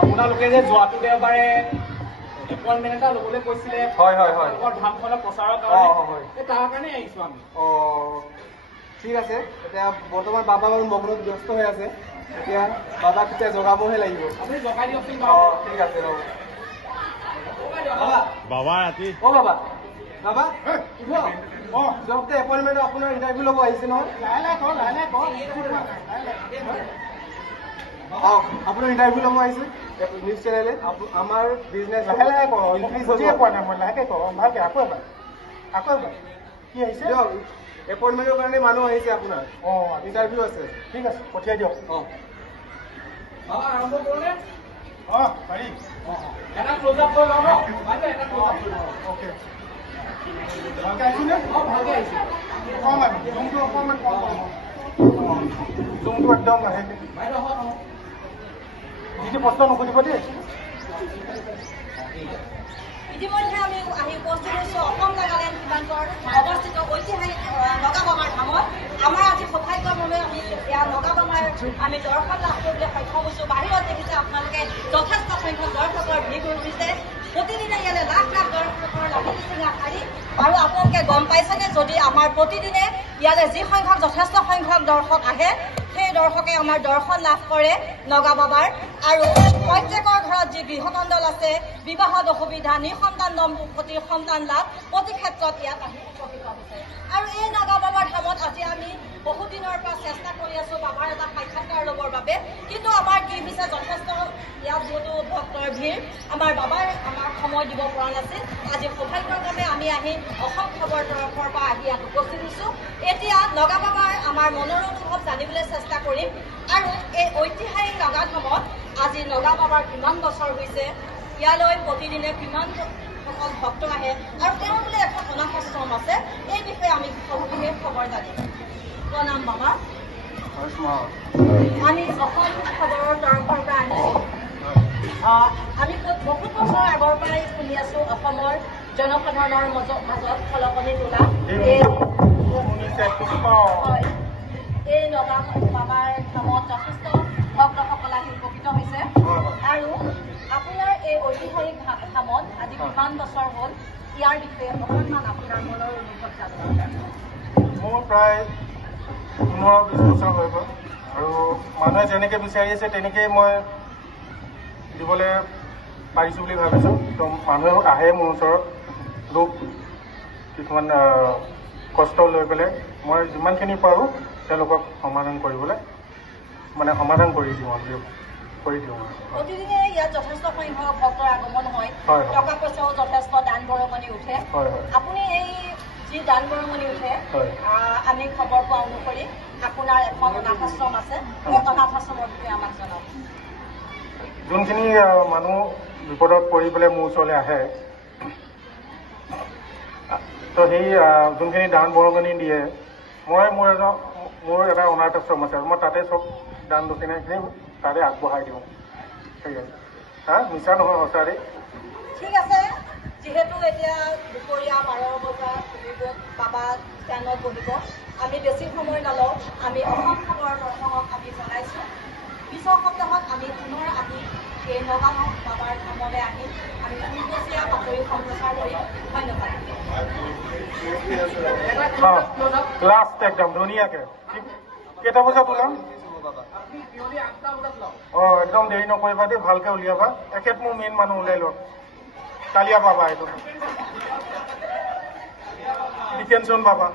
আপোনালোকে যে যোৱাটো দেওবাৰে এপইণ্টমেণ্ট এটা ল'বলৈ কৈছিলে হয় হয় হয় ধামখনৰ প্ৰচাৰৰ কাৰণে তাৰ কাৰণে আহিছোঁ আমি ঠিক আছে এতিয়া বৰ্তমান বাবা বাৰু মগ্নত ব্যস্ত হৈ আছে এতিয়া বাবাক এতিয়া জগাবহে লাগিব আপুনি জগাই দিয়কচোন ঠিক আছে ৰ'ব বাবা ৰাতি বাবা বাবা জবতে এপইণ্টমেণ্ট আপোনাৰ ইণ্টাৰভিউ ল'ব আহিছে নহয় আপোনাৰ ইণ্টাৰভিউ ল'ব আহিছে নিউজ চেনেলে আমাৰ বিজনেছ লাহে লাহে কওঁ ইনক্ৰিজ হৈছে পোৱা নাই মই লাহেকৈ কওঁ ভালকৈ আকৌ এবাৰ কি আহিছে এপইণ্টমেণ্টৰ কাৰণে মানুহ আহিছে আপোনাৰ ইণ্টাৰভিউ আছে ঠিক আছে পঠিয়াই দিয়ক আৰম্ভ কৰোঁনে পাৰি এটা ক্ল'জ আপ কৰি লওঁ অ'কে ভালকৈ আহিছেনে ভালকৈ আহিছে অকণমান জুমটো অকণমান কম জুমটো একদম লাহেকৈ যিটো প্ৰশ্ন নুসুধিব দেই ইতিমধ্যে আমি আহি উপস্থিত হৈছোঁ অসম নাগালেণ্ড সীমান্তৰ অৱস্থিত ঐতিহাসিক নগাবামাৰ ধামত আমাৰ আজি সৌভাগ্যক্ৰমে আমি ইয়াৰ নগাবামাৰ আমি দৰ্শন লাভ কৰিবলৈ সক্ষম হৈছোঁ বাহিৰত দেখিছে আপোনালোকে যথেষ্ট সংখ্যক দৰ্শকৰ ভিৰ কৰিছে প্ৰতিদিনে ইয়ালৈ লাখ লাখ দৰ্শকৰ লাগি চিঙা শাৰী আৰু আপোনালোকে গম পাইছেনে যদি আমাৰ প্ৰতিদিনে ইয়ালৈ যি সংখ্যক যথেষ্ট সংখ্যক দৰ্শক আহে সেই দৰ্শকে আমাৰ দৰ্শন লাভ কৰে নগাবামাৰ আৰু প্ৰত্যেকৰ ঘৰত যি গৃহকণ্ডল আছে বিবাহত অসুবিধা নিঃসন্তান দম্পতীৰ সন্তান লাভ প্ৰতি ক্ষেত্ৰত ইয়াত আহি উপকৃত হৈছে আৰু এই নগাবামাৰ ধামত আজি আমি বহুদিনৰ পৰা চেষ্টা কৰি আছোঁ বাবাৰ এটা সাক্ষাৎকাৰ ল'বৰ বাবে কিন্তু আমাৰ কি হৈছে যথেষ্ট ইয়াত যিহেতু ভক্তৰ ভিৰ আমাৰ বাবাই আমাক সময় দিব পৰা নাছিল আজি সৌভাগ্যক্ৰমে আমি আহি অসম খবৰ তৰফৰ পৰা আহি ইয়াত উপস্থিত হৈছোঁ এতিয়া নগাবামাৰ আমাৰ মনৰ অনুভৱ জানিবলৈ চেষ্টা কৰিম আৰু এই ঐতিহাসিক নগাধামত আজি নগাবামাৰ কিমান বছৰ হৈছে ইয়ালৈ প্ৰতিদিনে কিমানসকল ভক্ত আহে আৰু তেওঁ বোলে এখন অনাথাশ্ৰম আছে এই বিষয়ে আমি বিশেষ খবৰ জানিম প্ৰণাম বাবা আমি অসম খবৰৰ তৰফৰ পৰা আহিছোঁ আমি বহুত বছৰ আগৰ পৰাই শুনি আছোঁ অসমৰ জনসাধাৰণৰ মাজত খলকনি তোলা হয় এই নগাবামাৰ ধামত যথেষ্ট ভক্তসকল আহি উপকৃত হৈছে আৰু আপোনাৰ এই ঐতিহাসিক ধামত আজি কিমান বছৰ হ'ল ইয়াৰ বিষয়ে অকণমান আপোনাৰ মনৰ অনুভৱ জানিব মোৰ প্ৰায় 15-20 বছৰ হৈ গ'ল আৰু মানুহে যেনেকৈ বিচাৰি আছে তেনেকেই মই দিবলৈ পাৰিছোঁ বুলি ভাবিছোঁ তো মানুহে আহে মোৰ ওচৰত দুখ কিছুমান কষ্ট লৈ পেলাই মই যিমানখিনি পাৰোঁ তেওঁলোকক সমাধান কৰিবলৈ সমাধান কৰি দিওঁ প্ৰতিদিনে ইয়াত যথেষ্ট সংখ্যক ভক্তৰ আগমন হয় টকা পইচাও যথেষ্ট দান বৰঙণি উঠে আপুনি এই যি দান বৰঙণি উঠে আমি খবৰ পোৱা অনুসৰি আপোনাৰ এখন অনাথাশ্ৰম আছে সেই অনাথাশ্ৰমৰ বিষয়ে আমাক জনাওক যোনখিনি মানুহ বিপদত পৰি পেলাই মোৰ ওচৰলৈ আহে তো সেই যোনখিনি দান বৰঙণি দিয়ে মই মোৰ এটা অনাথ আশ্ৰম আছে আৰু মই তাতে চব দান দক্ষিণাখিনি তাতে আগবঢ়াই দিওঁ ঠিক আছে মিছা নহয় সঁচাৰে ঠিক আছে যিহেতু এতিয়া দুপৰীয়া 12 বজাত বাবা ষ্টেণ্ডত বহিব আমি বেছি সময় নলওঁ আমি অসম খবৰ দৰ্শকক আমি জনাইছোঁ পিছৰ সপ্তাহত আমি পুনৰ আহি এই নগাবাম বাবাৰ ধামলৈ আহি আমি পূৰ্বচীয়া বাতৰি সম্প্ৰচাৰ কৰিম ধন্যবাদ লাষ্ট একদম ধুনীয়াকৈ কেইটা বজাত ওলাম একদম দেৰি নকৰিবা দেই ভালকৈ উলিয়াবা এখেত মোৰ মেইন মানুহ ওলাই লওক কালিয়া পাবা এইটো ডিটেনশ্যন পাবা